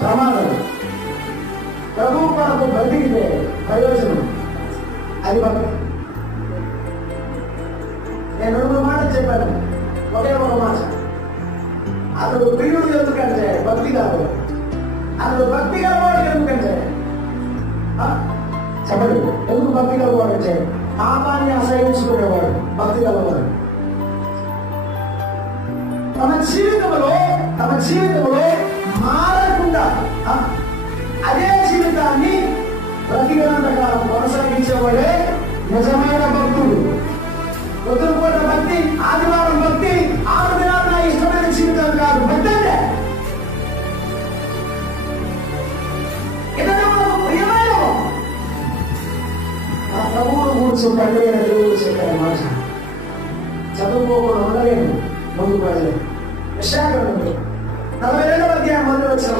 ప్రమాదం. ప్రభు కొరకు బ్రతికితే ప్రయోజనం, అది భక్తి. నేను 2 మాటలు చెప్పాను, ఒకే ఒక మాట. అతడు ప్రియుడు ఎందుకంటే భక్తి కాదు, అతడు భక్తి గలవాడు ఎందుకంటే చెప్పండి, ఎందుకు భక్తి గలవాడు అంటే పాపాన్ని అసహించుకునేవాడు భక్తి గలవాడు. తమ జీవితంలో మారకుండా అదే జీవితాన్ని బ్రతికినంత కాలం కొనసాగించేవాడే నిజమైన భక్తుడు. పొద్దునపూట భక్తి, ఆదివారం భక్తి, 6 దినాలు నా ఇష్టమైన జీవితం కాదు. భక్తి అంటే ప్రియమైన నా ప్రభువును కూర్చో తండ్రి అయిన దేవుడు చెప్పారు మాట. చదువుకోకుండా ఉండలేను, ముందుకు వెళ్ళలేదు. విశాఖ 42వ అధ్యాయం 1వ వచనం.